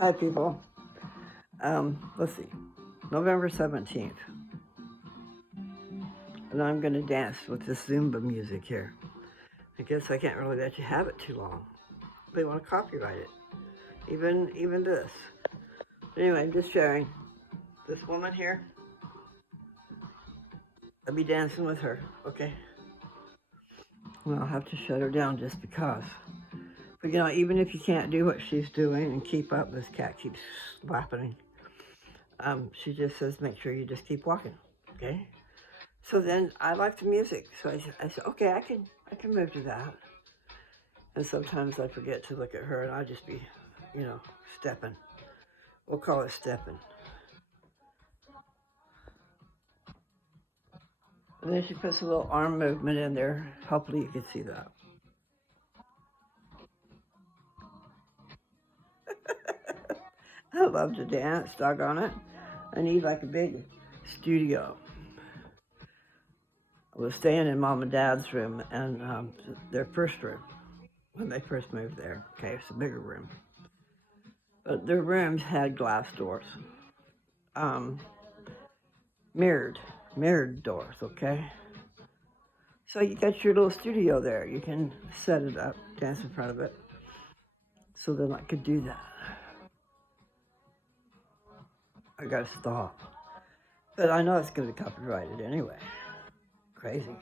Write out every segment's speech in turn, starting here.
Hi, people. Let's see. November 17th. And I'm going to dance with this Zumba music here. I guess I can't really let you have it too long. They want to copyright it. Even this. Anyway, I'm just sharing. This woman here, I'll be dancing with her, okay? Well, I'll have to shut her down just because. But even if you can't do what she's doing and keep up, this cat keeps slapping. She just says, make sure you just keep walking, okay? So then I like the music, so I said, okay, I can move to that. And sometimes I forget to look at her, and I'll just be, stepping. We'll call it stepping. And then she puts a little arm movement in there. Hopefully you can see that. I love to dance, doggone it. I need like a big studio. I was staying in Mom and Dad's room, and their first room, when they first moved there. Okay, it's a bigger room. But their rooms had glass doors. Um, mirrored doors, okay? So you got your little studio there. You can set it up, dance in front of it. So then I could do that. I gotta stop. But I know it's gonna be copyrighted anyway. Crazy.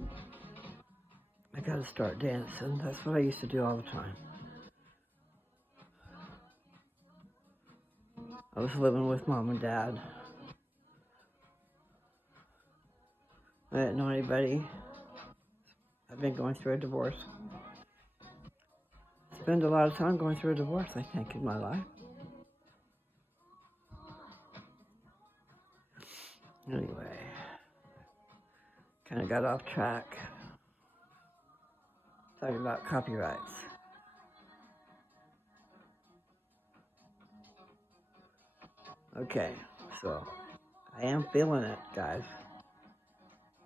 I gotta start dancing. That's what I used to do all the time. I was living with Mom and Dad. I didn't know anybody. I've been going through a divorce. Spend a lot of time going through a divorce, I think, in my life. Anyway, kind of got off track. Talking about copyrights. Okay, so I am feeling it, guys.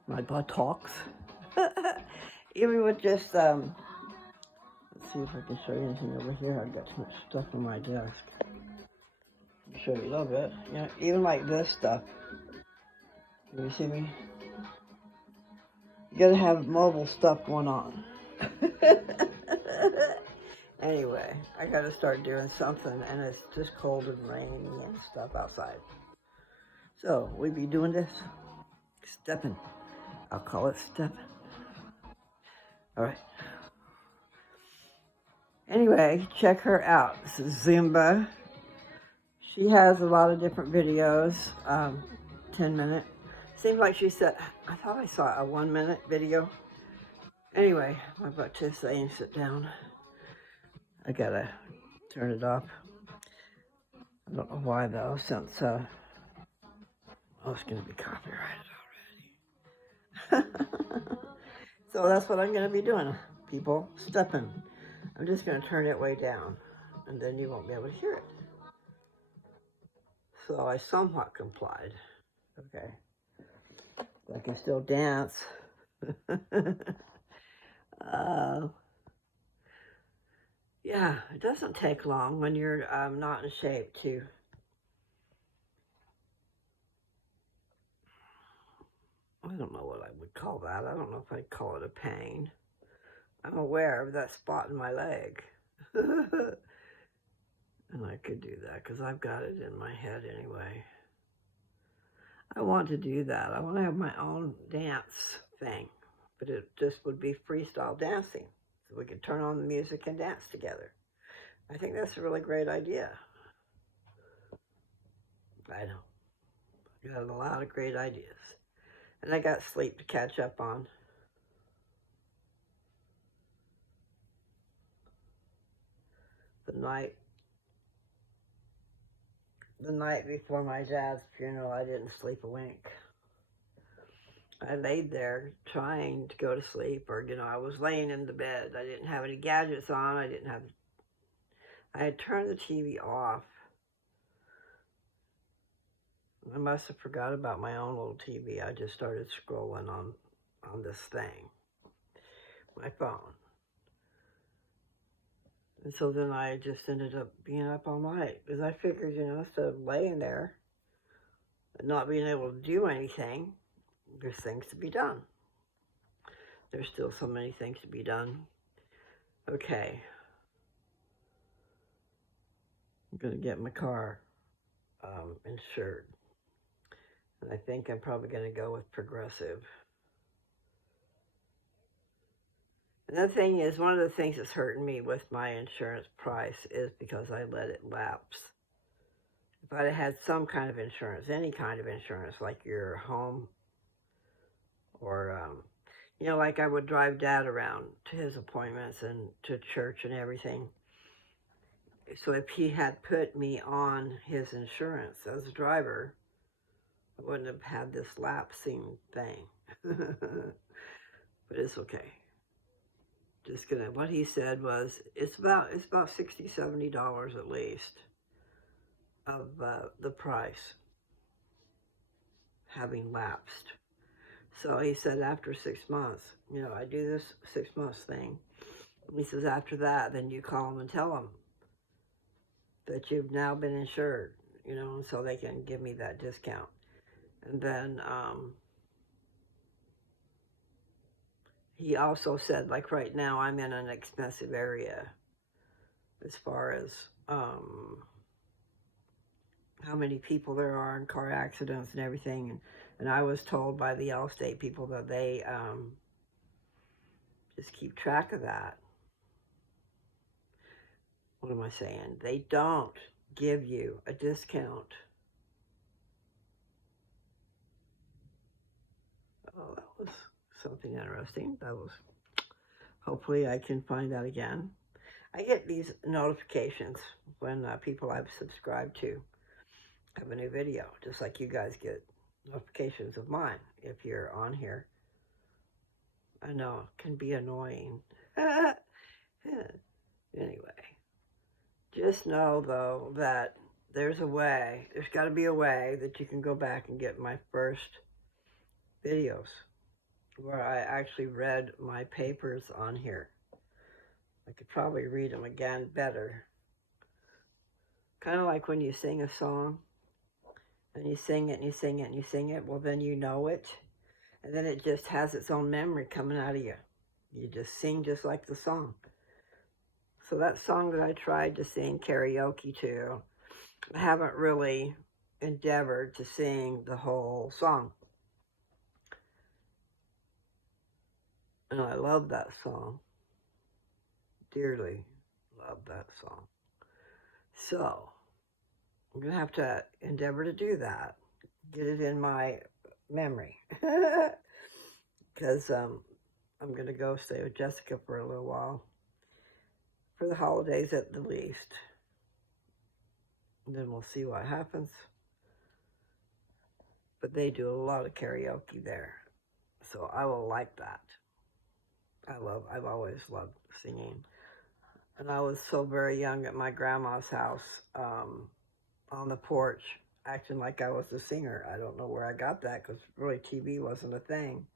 My buttocks. Even with just, let's see if I can show you anything over here. I've got too much stuff on my desk. I'll show you a little bit. Even like this stuff. Can you see me? You gotta have mobile stuff going on. Anyway, I gotta start doing something, and it's just cold and rainy and stuff outside. So, we be doing this. Stepping. I'll call it stepping. All right. Anyway, check her out. This is Zumba. She has a lot of different videos, 10-minute. Seems like she said, I thought I saw a 1-minute video. Anyway, I'm about to say sit down. I gotta turn it off. I don't know why though, since, it's gonna be copyrighted already. So that's what I'm gonna be doing, people, stepping. I'm just gonna turn it way down, and then you won't be able to hear it. So I somewhat complied. Okay. I can still dance. Yeah, it doesn't take long when you're not in shape to. I don't know what I would call that. I don't know if I'd call it a pain. I'm aware of that spot in my leg. And I could do that because I've got it in my head anyway. I want to do that. I want to have my own dance thing, but it just would be freestyle dancing. So we could turn on the music and dance together. I think that's a really great idea. I know. I got a lot of great ideas. And I got sleep to catch up on. The night before my dad's funeral, I didn't sleep a wink. I laid there trying to go to sleep, or I was laying in the bed. I didn't have any gadgets on. I had turned the TV off. I must have forgot about my own little TV. I just started scrolling on this thing, my phone. And so then I just ended up being up all night because I figured, instead of laying there and not being able to do anything, there's things to be done. There's still so many things to be done. Okay. I'm going to get my car insured. And I think I'm probably going to go with Progressive. Another thing is, one of the things that's hurting me with my insurance price is because I let it lapse. If I'd have had some kind of insurance, any kind of insurance, like your home, or, like I would drive Dad around to his appointments and to church and everything. So if he had put me on his insurance as a driver, I wouldn't have had this lapsing thing. But it's okay. Just gonna, what he said was, it's about $60, $70 at least of the price having lapsed. So he said after 6 months, I do this 6 months thing. He says after that, then you call them and tell them that you've now been insured, and so they can give me that discount. And then he also said, like right now, I'm in an expensive area as far as how many people there are in car accidents and everything. And I was told by the Allstate people that they just keep track of that. What am I saying? They don't give you a discount. Oh, that was something interesting. That was, hopefully I can find that again. I get these notifications when people I've subscribed to have a new video, just like you guys get notifications of mine if you're on here. I know, it can be annoying. Anyway, just know, though, that there's got to be a way that you can go back and get my first videos where I actually read my papers on here. I could probably read them again better. Kind of like when you sing a song and you sing it and you sing it and you sing it, well, then you know it. And then it just has its own memory coming out of you. You just sing just like the song. So that song that I tried to sing karaoke to, I haven't really endeavored to sing the whole song. And I love that song. Dearly love that song. So, I'm going to have to endeavor to do that. Get it in my memory. Because I'm going to go stay with Jessica for a little while. For the holidays at the least. And then we'll see what happens. But they do a lot of karaoke there. So I will like that. I've always loved singing. And I was so very young at my grandma's house, on the porch, acting like I was a singer. I don't know where I got that, because really TV wasn't a thing.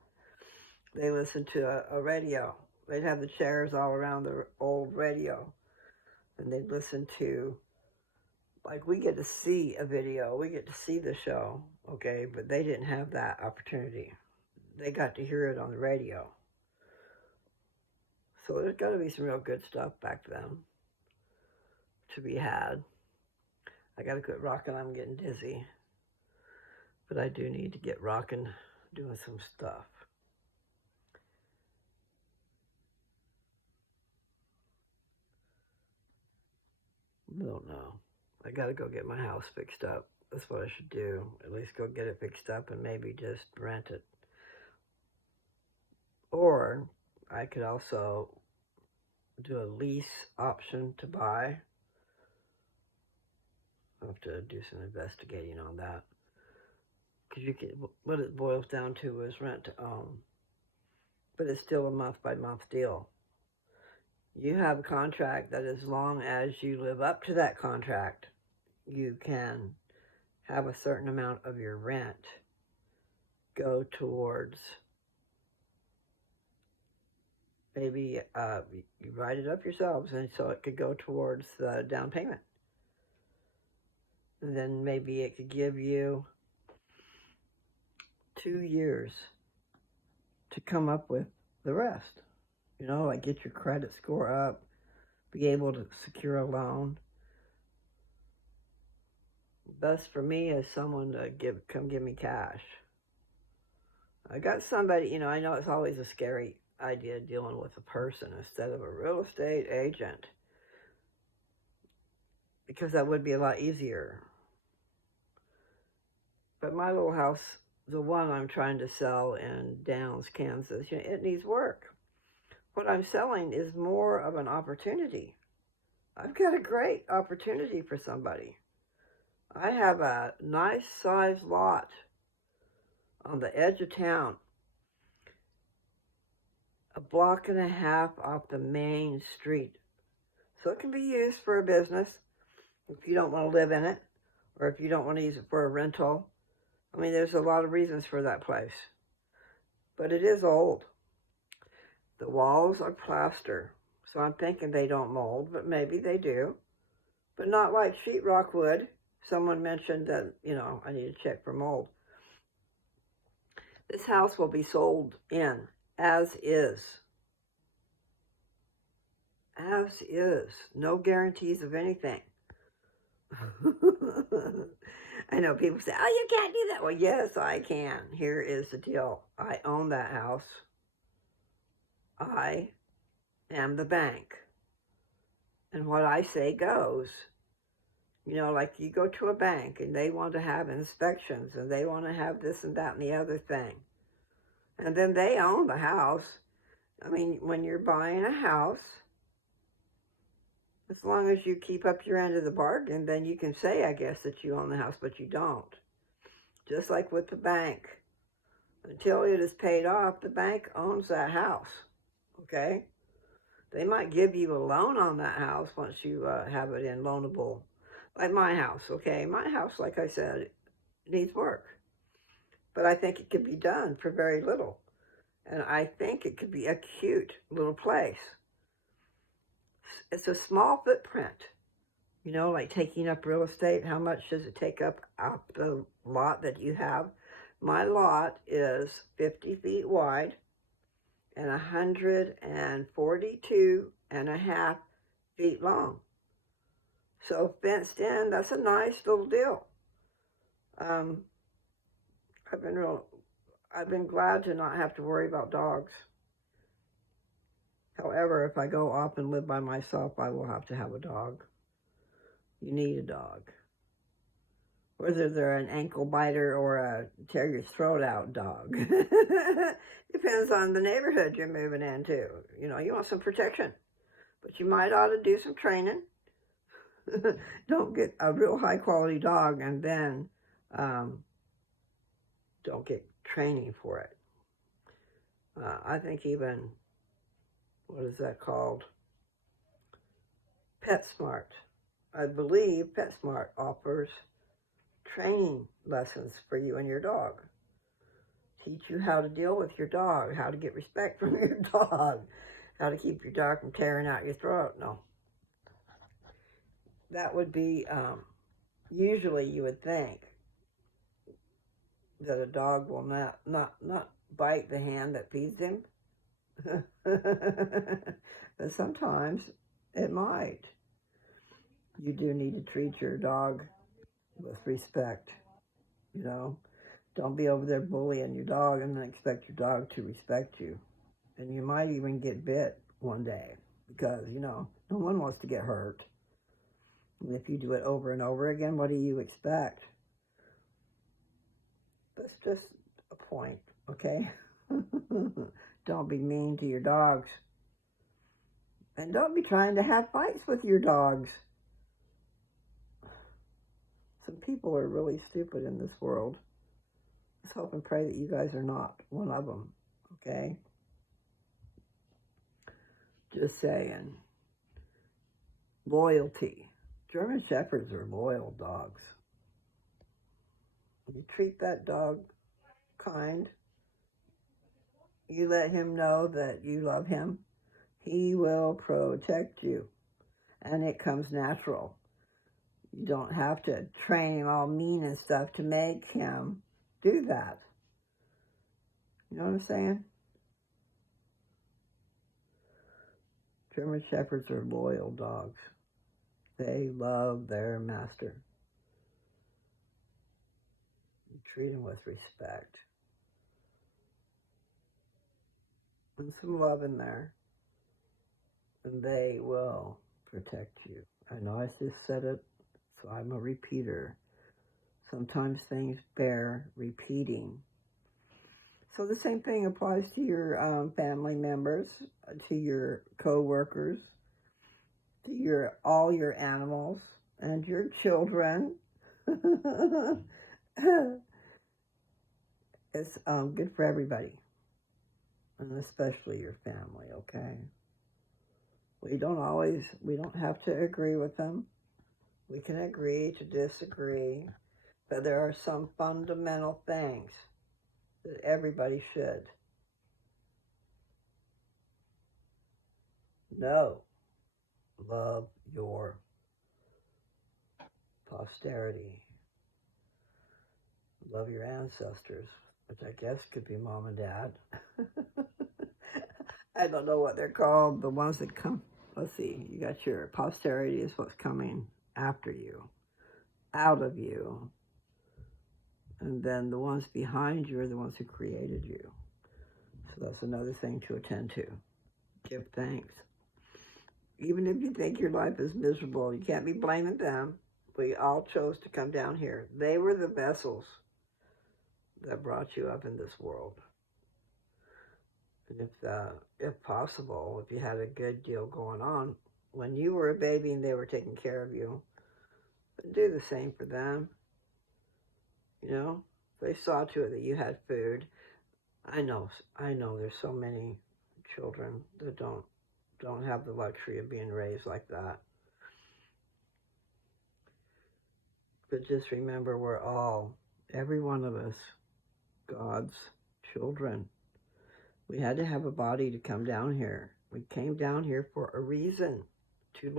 They listened to a radio. They'd have the chairs all around the old radio. And they'd listen to, like, we get to see a video. We get to see the show, okay? But they didn't have that opportunity. They got to hear it on the radio. So there's got to be some real good stuff back then to be had. I got to quit rocking. I'm getting dizzy. But I do need to get rocking, doing some stuff. I don't know. I got to go get my house fixed up. That's what I should do. At least go get it fixed up and maybe just rent it. Or I could also do a lease option to buy. I'll have to do some investigating on that. Because what it boils down to is rent to own. But it's still a month-by-month deal. You have a contract that as long as you live up to that contract, you can have a certain amount of your rent go towards maybe you write it up yourselves, and so it could go towards the down payment. And then maybe it could give you 2 years to come up with the rest. Like get your credit score up, be able to secure a loan. Best for me is someone to come give me cash. I got somebody, I know it's always a scary idea dealing with a person instead of a real estate agent, because that would be a lot easier. But my little house, the one I'm trying to sell in Downs, Kansas, it needs work. What I'm selling is more of an opportunity. I've got a great opportunity for somebody. I have a nice sized lot on the edge of town, a block and a half off the main street. So it can be used for a business if you don't want to live in it, or if you don't want to use it for a rental. I mean, there's a lot of reasons for that place. But it is old. The walls are plaster, so I'm thinking they don't mold, but maybe they do. But not like sheetrock would. Someone mentioned that, I need to check for mold. This house will be sold in as is. As is. No guarantees of anything. I know people say, oh, you can't do that. Well, yes, I can. Here is the deal. I own that house. I am the bank. And what I say goes. Like you go to a bank and they want to have inspections and they want to have this and that and the other thing. And then they own the house. I mean, when you're buying a house, as long as you keep up your end of the bargain, then you can say, I guess, that you own the house, but you don't. Just like with the bank. Until it is paid off, the bank owns that house. Okay? They might give you a loan on that house once you have it in loanable. Like my house, okay? My house, like I said, needs work. But I think it could be done for very little. And I think it could be a cute little place. It's a small footprint. Like taking up real estate, how much does it take up the lot that you have? My lot is 50 feet wide and 142.5 feet long. So fenced in, that's a nice little deal. I've been glad to not have to worry about dogs. However, if I go off and live by myself, I will have to have a dog. You need a dog. Whether they're an ankle biter or a tear your throat out dog. Depends on the neighborhood you're moving into. You want some protection. But you might ought to do some training. Don't get a real high quality dog and then don't get training for it. I think even, what is that called? PetSmart. I believe PetSmart offers training lessons for you and your dog. Teach you how to deal with your dog, how to get respect from your dog, how to keep your dog from tearing out your throat. No. That would be, usually you would think that a dog will not bite the hand that feeds him. But sometimes it might. You do need to treat your dog with respect. Don't be over there bullying your dog and then expect your dog to respect you. And you might even get bit one day because, no one wants to get hurt. And if you do it over and over again, what do you expect? That's just a point, okay? Don't be mean to your dogs. And don't be trying to have fights with your dogs. Some people are really stupid in this world. Let's hope and pray that you guys are not one of them, okay? Just saying. Loyalty. German Shepherds are loyal dogs. You treat that dog kind. You let him know that you love him. He will protect you. And it comes natural. You don't have to train him all mean and stuff to make him do that. You know what I'm saying? German Shepherds are loyal dogs. They love their master. You treat them with respect. And some love in there. And they will protect you. I know I just said it, so I'm a repeater. Sometimes things bear repeating. So the same thing applies to your family members, to your co-workers, to all your animals, and your children. It's good for everybody, and especially your family, okay? We don't have to agree with them. We can agree to disagree, but there are some fundamental things that everybody should know. Love your posterity. Love your ancestors, which I guess could be mom and dad. I don't know what they're called, the ones that come. Let's see, you got your posterity is what's coming after you, out of you. And then the ones behind you are the ones who created you. So that's another thing to attend to. Give thanks. Even if you think your life is miserable, you can't be blaming them. We all chose to come down here. They were the vessels that brought you up in this world. And if possible, if you had a good deal going on, when you were a baby and they were taking care of you, do the same for them. You know, they saw to it that you had food. I know there's so many children that don't have the luxury of being raised like that. But just remember, we're all, every one of us, God's children. We had to have a body to come down here. We came down here for a reason, to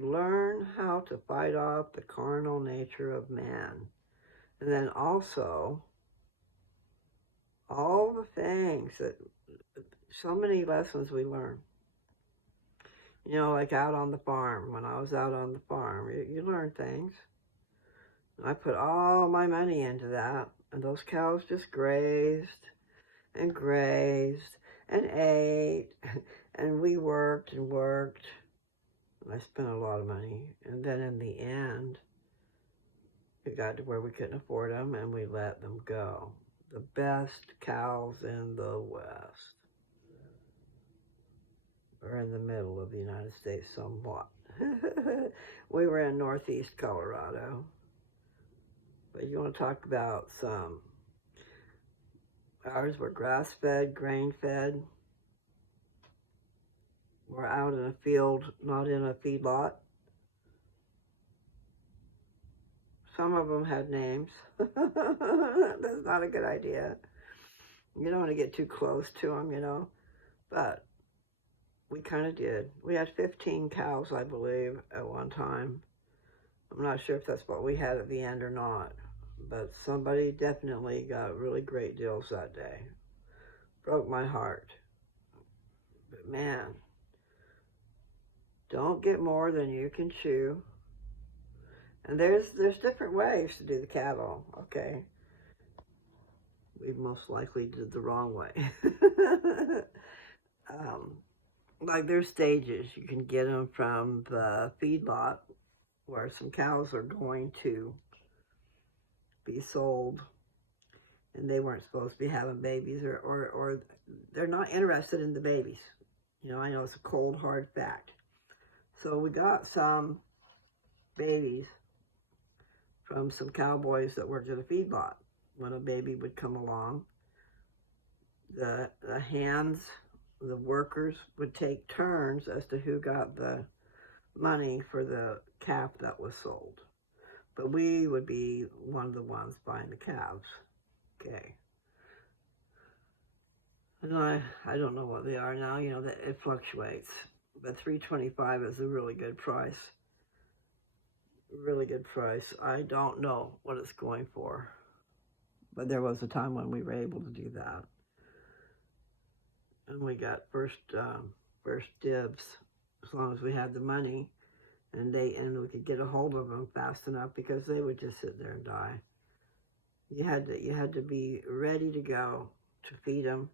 learn how to fight off the carnal nature of man. And then also, all the things that, so many lessons we learn. You know, like out on the farm, when I was out on the farm, you learn things. I put all my money into that, and those cows just grazed and grazed and ate, and we worked and worked. I spent a lot of money, and then in the end, it got to where we couldn't afford them, and we let them go. The best cows in the West, or in the middle of the United States somewhat. We were in northeast Colorado. But you want to talk about some, ours were grass-fed, grain-fed. We're out in a field, not in a feedlot. Some of them had names. That's not a good idea. You don't want to get too close to them, you know. But we kind of did. We had 15 cows, I believe, at one time. I'm not sure if that's what we had at the end or not. But somebody definitely got really great deals that day. Broke my heart. But man, don't get more than you can chew. And there's different ways to do the cattle, okay? We most likely did the wrong way. Like there's stages. You can get them from the feedlot where some cows are going to be sold and they weren't supposed to be having babies, or they're not interested in the babies. You know, I know it's a cold, hard fact. So we got some babies from some cowboys that worked at a feedlot. When a baby would come along, the hands, the workers would take turns as to who got the money for the calf that was sold. But we would be one of the ones buying the calves. Okay. And I don't know what they are now, you know, that it fluctuates. But $3.25 is a really good price. Really good price. I don't know what it's going for. But there was a time when we were able to do that. And we got first dibs as long as we had the money, and we could get a hold of them fast enough, because they would just sit there and die. You had to be ready to go to feed them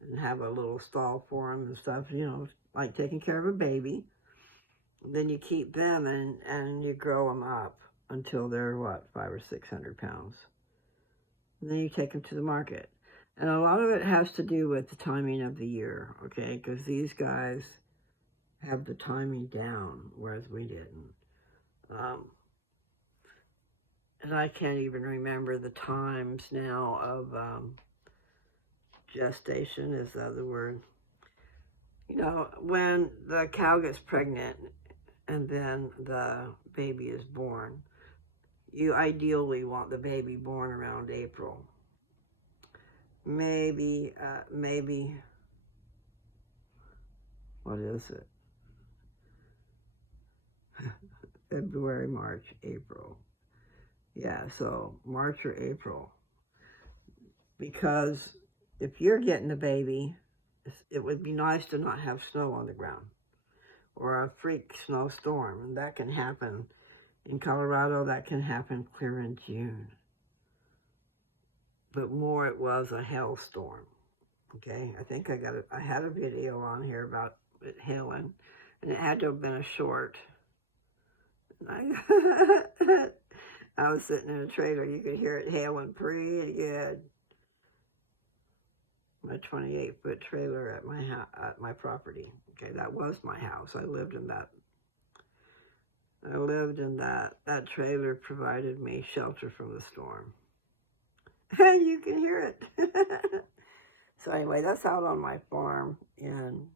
and have a little stall for them and stuff, you know, like taking care of a baby. Then you keep them, and you grow them up until they're what, 500 or 600 pounds. And then you take them to the market. And a lot of it has to do with the timing of the year, okay? Because these guys have the timing down, whereas we didn't. And I can't even remember the times now of gestation is the other word. You know, when the cow gets pregnant and then the baby is born, you ideally want the baby born around April. Maybe, what is it? February, March, April. Yeah, so March or April. Because if you're getting a baby, it would be nice to not have snow on the ground or a freak snowstorm. And that can happen in Colorado. That can happen clear in June. But more, it was a hailstorm. Okay, I think I had a video on here about it hailing, and it had to have been a short. I was sitting in a trailer. You could hear it hailing pretty good. My 28-foot trailer at my property. Okay, that was my house. I lived in that. That trailer provided me shelter from the storm. You can hear it. So anyway, that's out on my farm in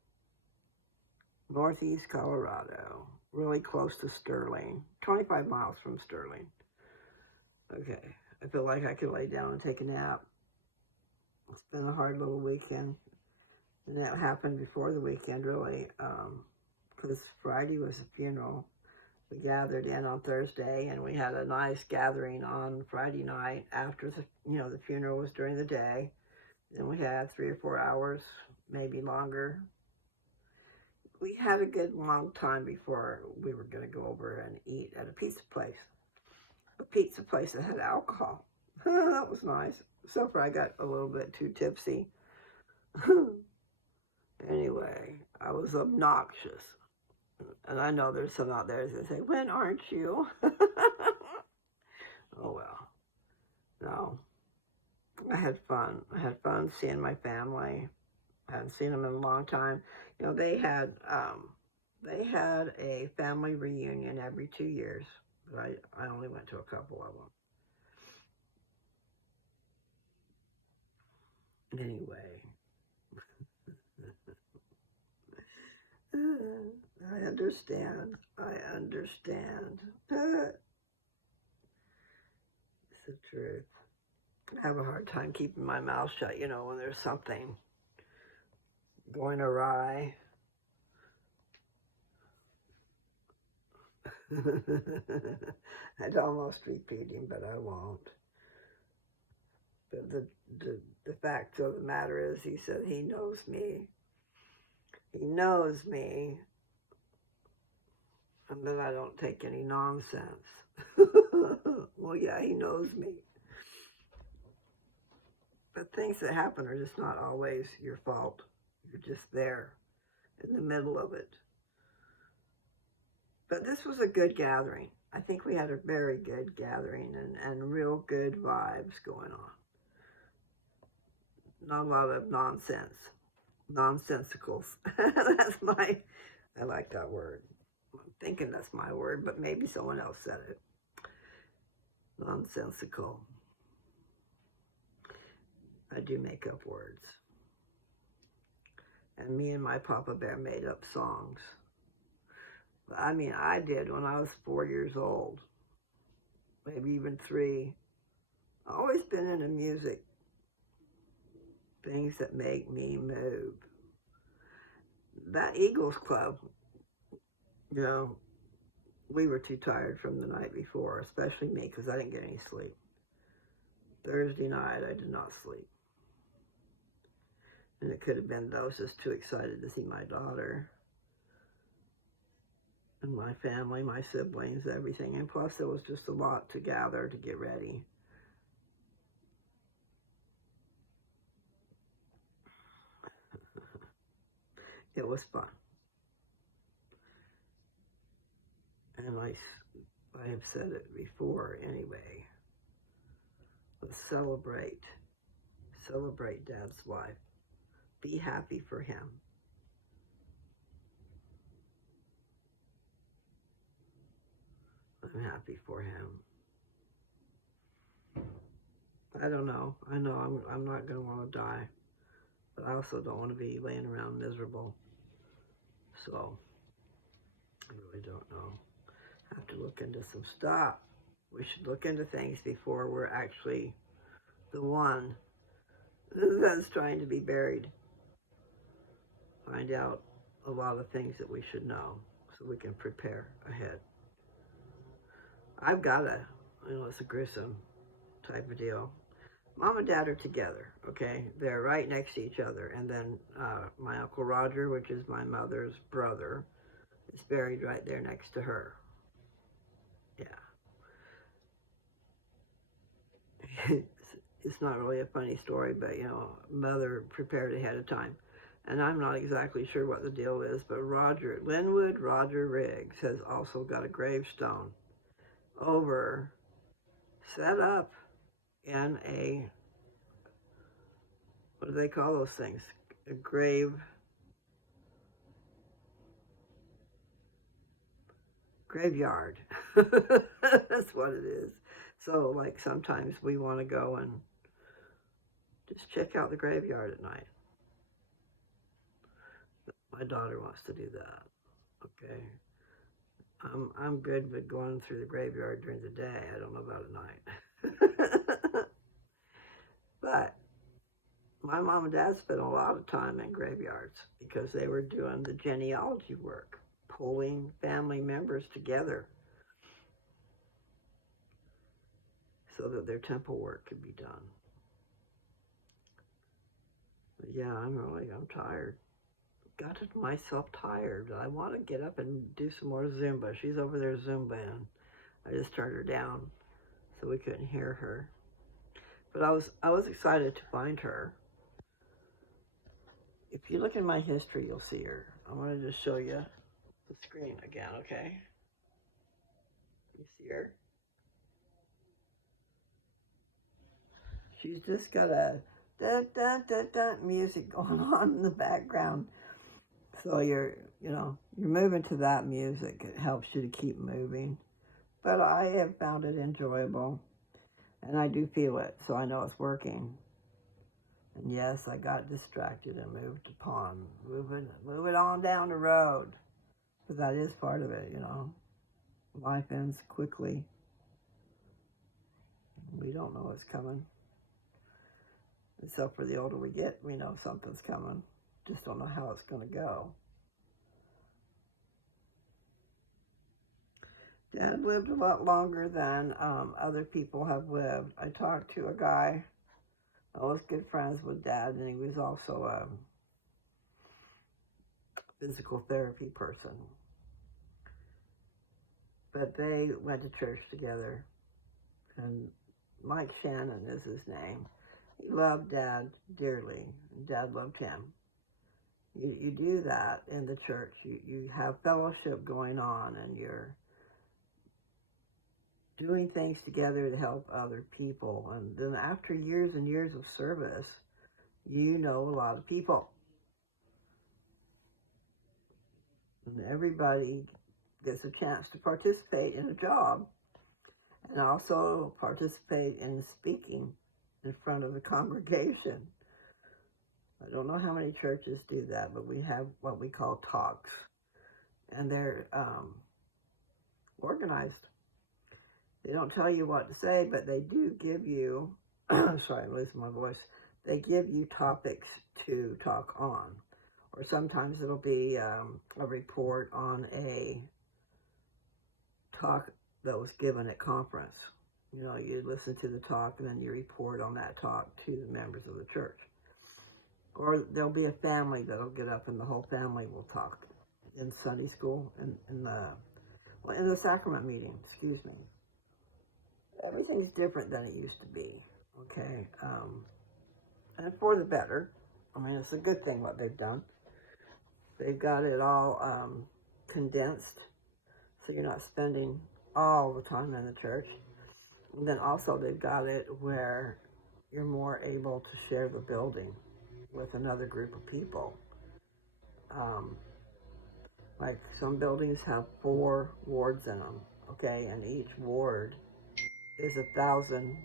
northeast Colorado, really close to Sterling, 25 miles from Sterling. Okay, I feel like I could lay down and take a nap. It's been a hard little weekend, and that happened before the weekend, really, because Friday was a funeral. We gathered in on Thursday, and we had a nice gathering on Friday night after the funeral was during the day. Then we had 3 or 4 hours, maybe longer. We had a good long time before we were going to go over and eat at a pizza place. A pizza place that had alcohol. That was nice. So far I got a little bit too tipsy. Anyway, I was obnoxious. And I know there's some out there that say, when aren't you? Oh well. No. I had fun. I had fun seeing my family. I hadn't seen them in a long time. You know, they had a family reunion every 2 years, but I only went to a couple of them. Anyway. I understand. It's the truth. I have a hard time keeping my mouth shut, you know, when there's something going awry. I'd almost repeat him, but I won't. But the fact of the matter is, he said he knows me. He knows me, and that I don't take any nonsense. Well, yeah, he knows me. But things that happen are just not always your fault. You're just there in the middle of it. But this was a good gathering. I think we had a very good gathering and real good vibes going on. Not a lot of nonsense. Nonsensicals. I like that word. I'm thinking that's my word, but maybe someone else said it. Nonsensical. I do make up words. And me and my Papa Bear made up songs. I mean, I did when I was 4 years old. Maybe even 3. I've always been into music. things that make me move. That Eagles Club, you know, we were too tired from the night before, especially me, because I didn't get any sleep. Thursday night, I did not sleep. And it could have been that I was just too excited to see my daughter and my family, my siblings, everything. And plus, there was just a lot to gather to get ready. It was fun. And I have said it before anyway. Let's celebrate Dad's life. Be happy for him. I'm happy for him. I don't know. I know I'm not going to want to die, but I also don't want to be laying around miserable. So, I really don't know. I have to look into some stuff. We should look into things before we're actually the one that's trying to be buried. Find out a lot of things that we should know so we can prepare ahead. I've got it's a gruesome type of deal. Mom and Dad are together, okay? They're right next to each other. And then my Uncle Roger, which is my mother's brother, is buried right there next to her. Yeah. It's not really a funny story, but, Mother prepared ahead of time. And I'm not exactly sure what the deal is, but Linwood Roger Riggs has also got a gravestone set up in what do they call those things? A graveyard. That's what it is. So, like, sometimes we want to go and just check out the graveyard at night. My daughter wants to do that. Okay. I'm good with going through the graveyard during the day. I don't know about at night. But my mom and dad spent a lot of time in graveyards because they were doing the genealogy work, pulling family members together so that their temple work could be done. But yeah, I'm tired. Got myself tired. I want to get up and do some more Zumba. She's over there Zumbaing. I just turned her down so we couldn't hear her. But I was excited to find her. If you look in my history, you'll see her. I want to just show you the screen again, okay? You see her? She's just got a da music going on in the background. So you're moving to that music. It helps you to keep moving. But I have found it enjoyable. And I do feel it, so I know it's working. And yes, I got distracted and moved upon, moving on down the road. But that is part of it, Life ends quickly. We don't know what's coming. Except for the older we get, we know something's coming. Just don't know how it's going to go. Dad lived a lot longer than other people have lived. I talked to a guy. I was good friends with Dad, and he was also a physical therapy person. But they went to church together, and Mike Shannon is his name. He loved Dad dearly. Dad loved him. You do that in the church. You have fellowship going on, and you're doing things together to help other people. And then after years and years of service, you know a lot of people. And everybody gets a chance to participate in a job and also participate in speaking in front of a congregation. I don't know how many churches do that, but we have what we call talks. And they're organized. They don't tell you what to say, but they do give you, sorry, I'm losing my voice. they give you topics to talk on. Or sometimes it'll be a report on a talk that was given at conference. You know, you listen to the talk and then you report on that talk to the members of the church. Or there'll be a family that'll get up and the whole family will talk in Sunday school and in the sacrament meeting, excuse me. Everything's different than it used to be, okay? And for the better. I mean, it's a good thing what they've done. They've got it all condensed, so you're not spending all the time in the church. And then also they've got it where you're more able to share the building with another group of people. Like some buildings have 4 wards in them, okay, and each ward is 1,000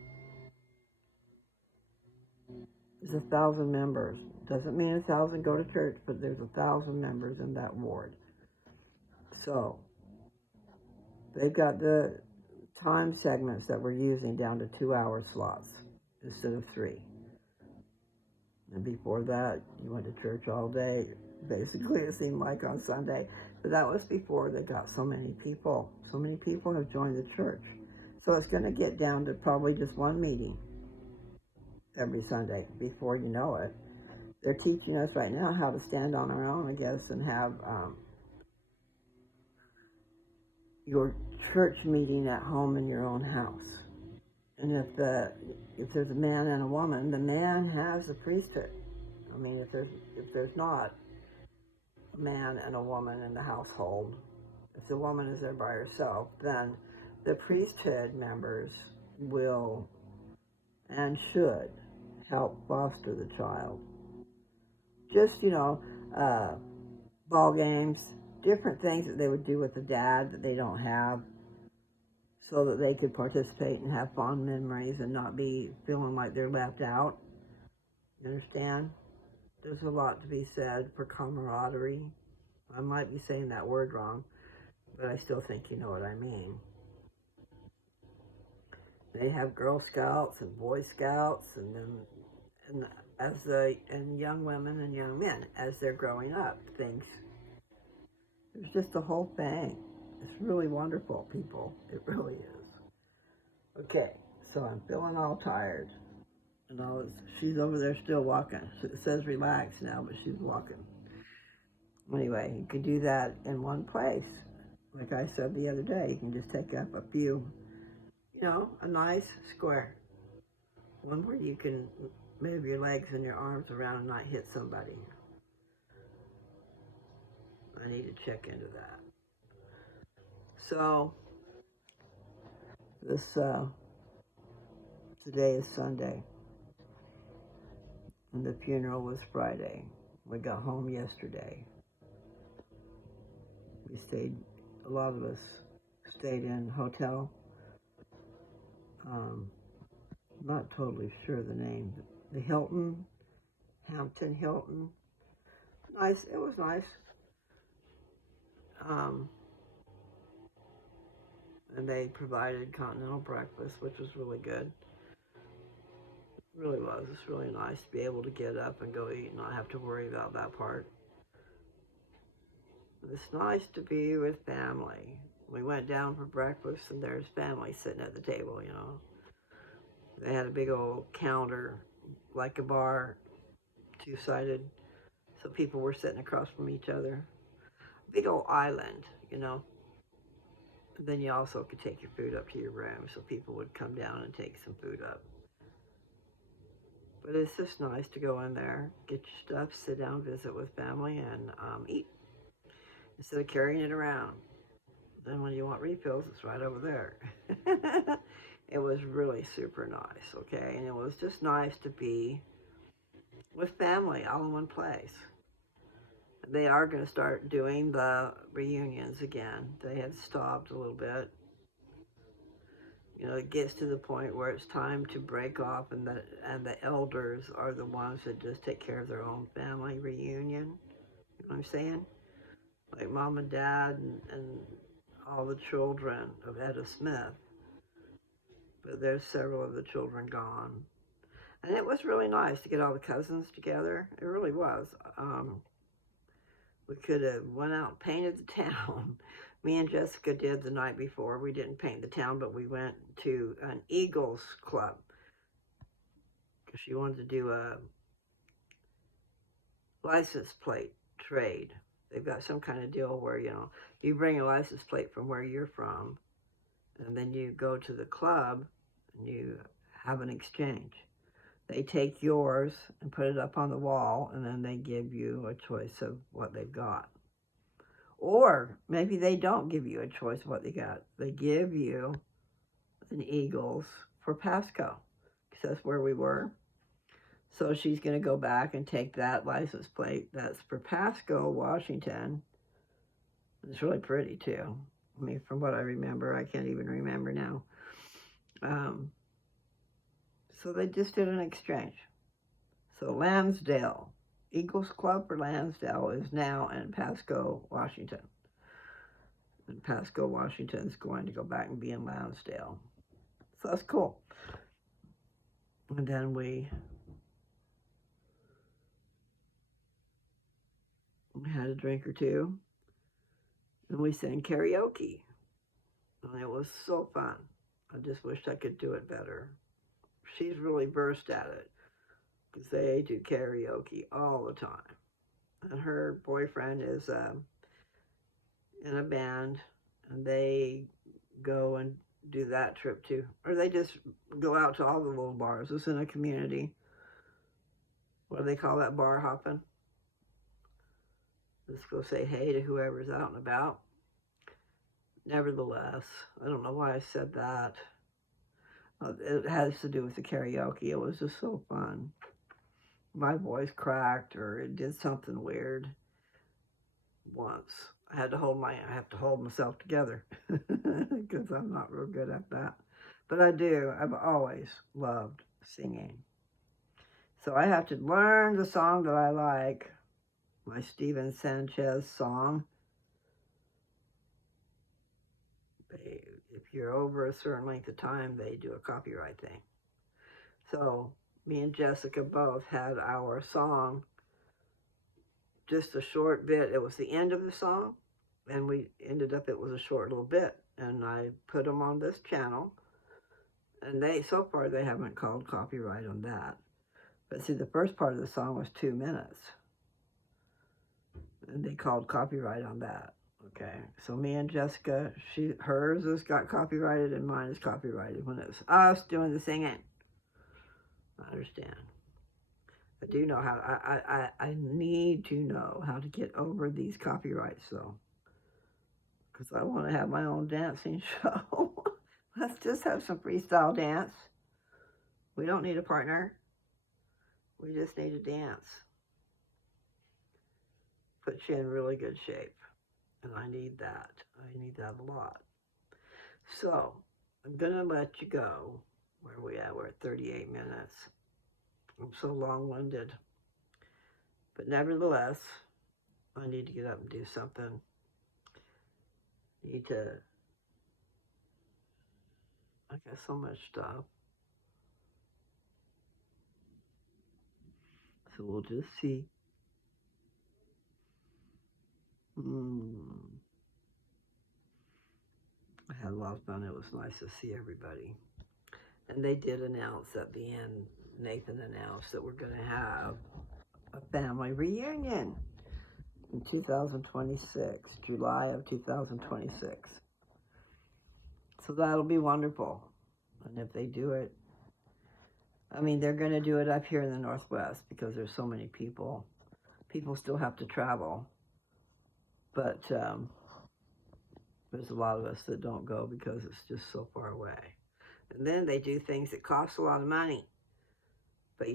members. Doesn't mean 1,000 go to church, but there's 1,000 members in that ward. So they've got the time segments that we're using down to 2-hour slots instead of 3. And before that, you went to church all day. Basically, it seemed like on Sunday. But that was before they got so many people. So many people have joined the church. So it's going to get down to probably just one meeting every Sunday before you know it. They're teaching us right now how to stand on our own, I guess, and have your church meeting at home in your own house. And if there's a man and a woman, the man has the priesthood. I mean, if there's not a man and a woman in the household, if the woman is there by herself, then the priesthood members will and should help foster the child. Just, ball games, different things that they would do with the dad that they don't have, so that they could participate and have fond memories and not be feeling like they're left out. You understand? There's a lot to be said for camaraderie. I might be saying that word wrong, but I still think you know what I mean. They have Girl Scouts and Boy Scouts, and young women and young men as they're growing up. It's just a whole thing. It's really wonderful, people. It really is. Okay, so I'm feeling all tired. She's over there still walking. It says relax now, but she's walking. Anyway, you can do that in one place. Like I said the other day, you can just take up a few, a nice square. One where you can move your legs and your arms around and not hit somebody. I need to check into that. So, today is Sunday, and the funeral was Friday. We got home yesterday. A lot of us stayed in a hotel. Not totally sure the name. The Hilton, Hampton Hilton. Nice, it was nice. And they provided continental breakfast, which was really good. It really was. It's really nice to be able to get up and go eat and not have to worry about that part. It's nice to be with family. We went down for breakfast and there's family sitting at the table, They had a big old counter, like a bar, 2-sided, so people were sitting across from each other. Big old island, And then you also could take your food up to your room, so people would come down and take some food up. But it's just nice to go in there, get your stuff, sit down, visit with family, and eat, instead of carrying it around. Then when you want refills, it's right over there. It was really super nice, okay? And it was just nice to be with family all in one place. They are going to start doing the reunions again. They had stopped a little bit. It gets to the point where it's time to break off, and the elders are the ones that just take care of their own family reunion. You know what I'm saying? Like mom and dad and all the children of Etta Smith. But there's several of the children gone. And it was really nice to get all the cousins together. It really was. We could have went out and painted the town. Me and Jessica did the night before. We didn't paint the town, but we went to an Eagles club because she wanted to do a license plate trade. They've got some kind of deal where, you bring a license plate from where you're from, and then you go to the club and you have an exchange. They take yours and put it up on the wall, and then they give you a choice of what they've got. Or maybe they don't give you a choice of what they got. They give you an Eagles for Pasco, because that's where we were. So she's going to go back and take that license plate. That's for Pasco, Washington. It's really pretty, too. I mean, from what I remember, I can't even remember now. So they just did an exchange. So Lansdale, Eagles Club for Lansdale is now in Pasco, Washington. And Pasco, Washington is going to go back and be in Lansdale. So that's cool. And then we had a drink or two, and we sang karaoke. And it was so fun. I just wished I could do it better. She's really versed at it, because they do karaoke all the time. And her boyfriend is in a band, and they go and do that trip too. Or they just go out to all the little bars. It's in a community. What do they call that? Bar hopping. Just go say hey to whoever's out and about. Nevertheless, I don't know why I said that. It has to do with the karaoke. It was just so fun. My voice cracked, or it did something weird once. I have to hold myself together because I'm not real good at that. But I do. I've always loved singing. So I have to learn the song that I like, my Steven Sanchez song. If you're over a certain length of time, they do a copyright thing. So me and Jessica both had our song, just a short bit. It was the end of the song, and we ended up, it was a short little bit, and I put them on this channel, and so far they haven't called copyright on that. But see, the first part of the song was 2 minutes, and they called copyright on that. Okay, so me and Jessica, hers has got copyrighted and mine is copyrighted when it's us doing the singing. I understand. I do know how, I need to know how to get over these copyrights, though, because I want to have my own dancing show. Let's just have some freestyle dance. We don't need a partner. We just need to dance. Put you in really good shape. And I need that. I need that a lot. So, I'm going to let you go. Where are we at? We're at 38 minutes. I'm so long-winded. But nevertheless, I need to get up and do something. I got so much stuff. So we'll just see. I had a lot of fun. It was nice to see everybody. And they did announce at the end, Nathan announced that we're going to have a family reunion in 2026, July of 2026. So that'll be wonderful. And if they do it, I mean, they're going to do it up here in the Northwest because there's so many people. People still have to travel. But there's a lot of us that don't go because it's just so far away. And then they do things that cost a lot of money. But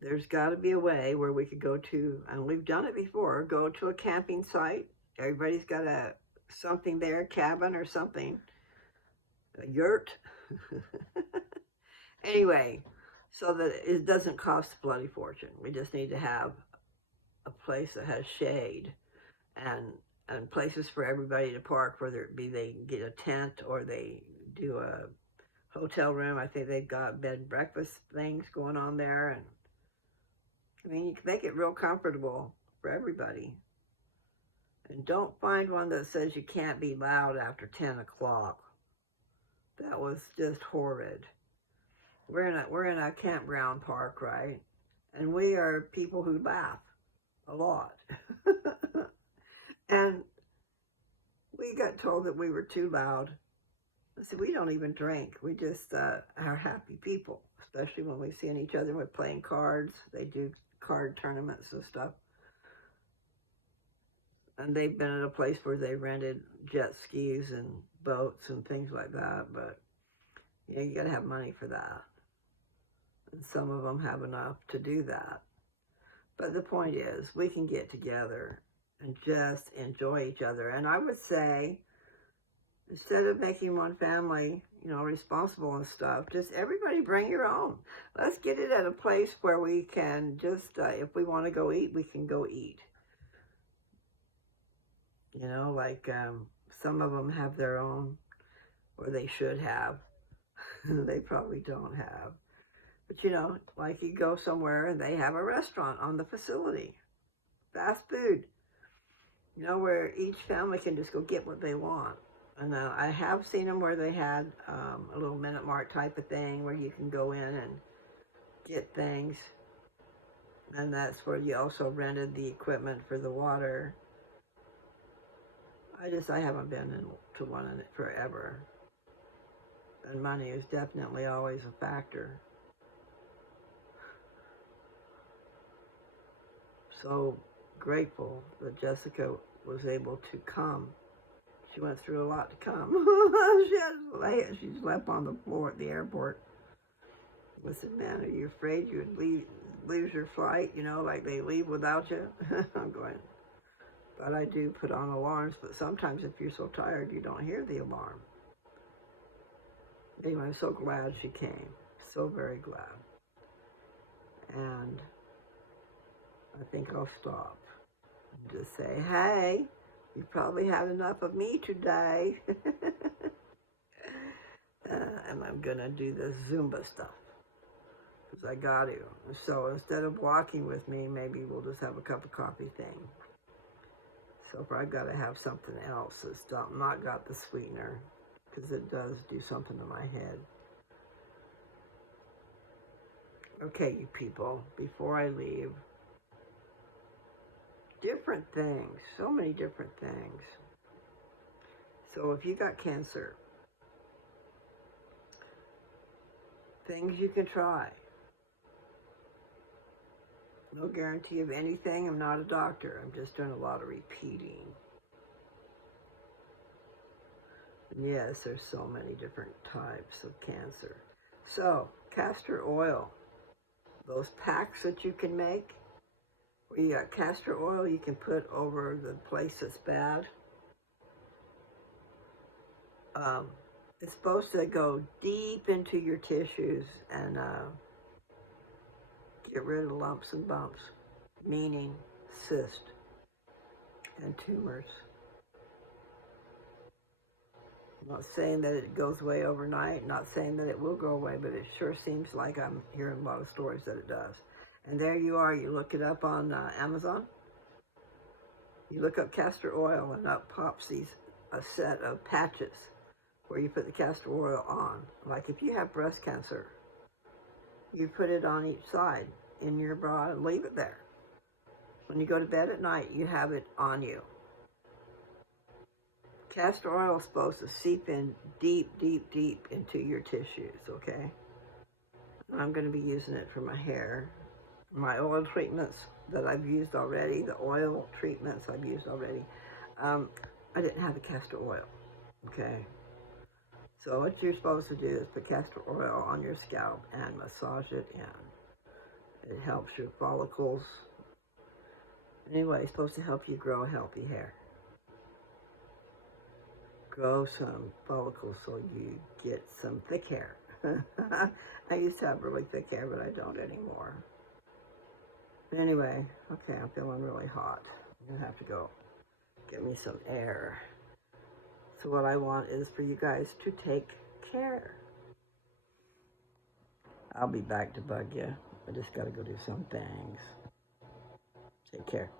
there's got to be a way where we could go to, and we've done it before, go to a camping site. Everybody's got something there, cabin or something, a yurt. Anyway, so that it doesn't cost a bloody fortune. We just need to have a place that has shade and places for everybody to park, whether it be they get a tent or they do a hotel room. I think they've got bed and breakfast things going on there. And I mean, you can make it real comfortable for everybody. And don't find one that says you can't be loud after 10 o'clock. That was just horrid. We're in a campground park, right? And we are people who laugh a lot. And we got told that we were too loud. I said, we don't even drink. We just are happy people, especially when we see each other. We're playing cards. They do card tournaments and stuff. And they've been at a place where they rented jet skis and boats and things like that. But, you know, you got to have money for that. And some of them have enough to do that. But the point is, we can get together and just enjoy each other. And I would say, instead of making one family, you know, responsible and stuff, just everybody bring your own. Let's get it at a place where we can just, if we want to go eat, we can go eat. You know, like some of them have their own, or they should have. They probably don't have. But, you know, like you go somewhere and they have a restaurant on the facility. Fast food. You know, where each family can just go get what they want. And I have seen them where they had a little Minute Mart type of thing where you can go in and get things. And that's where you also rented the equipment for the water. I haven't been to one in it forever. And money is definitely always a factor. So grateful that Jessica was able to come. She went through a lot to come. She slept on the floor at the airport. I said, man, are you afraid you would lose your flight? You know, like they leave without you? I'm going, but I do put on alarms, but sometimes if you're so tired, you don't hear the alarm. Anyway, I'm so glad she came. So very glad. And I think I'll stop and just say, hey, you probably had enough of me today. And I'm going to do this Zumba stuff. Because I got to. So instead of walking with me, maybe we'll just have a cup of coffee thing. So I've got to have something else that's not got the sweetener. Because it does do something to my head. Okay, you people, before I leave, different things, so many different things. So if you got cancer, things you can try. No guarantee of anything. I'm not a doctor. I'm just doing a lot of repeating. And yes, there's so many different types of cancer. So, castor oil. Those packs that you can make, where you got castor oil you can put over the place that's bad. It's supposed to go deep into your tissues and get rid of lumps and bumps, meaning cysts and tumors. I'm not saying that it goes away overnight, not saying that it will go away, but it sure seems like I'm hearing a lot of stories that it does. And there you are, you look it up on Amazon, you look up castor oil and up pops a set of patches where you put the castor oil on. Like if you have breast cancer, you put it on each side in your bra and leave it there. When you go to bed at night, you have it on you. Castor oil is supposed to seep in deep, deep, deep into your tissues, okay? And I'm going to be using it for my hair. My oil treatments that I've used already, the oil treatments I've used already, I didn't have the castor oil, okay? So what you're supposed to do is put castor oil on your scalp and massage it in. It helps your follicles. Anyway, it's supposed to help you grow healthy hair. Grow some follicles so you get some thick hair. I used to have really thick hair, but I don't anymore. Anyway, okay, I'm feeling really hot. I'm gonna have to go get me some air. So what I want is for you guys to take care. I'll be back to bug you. I just got to go do some things. Take care.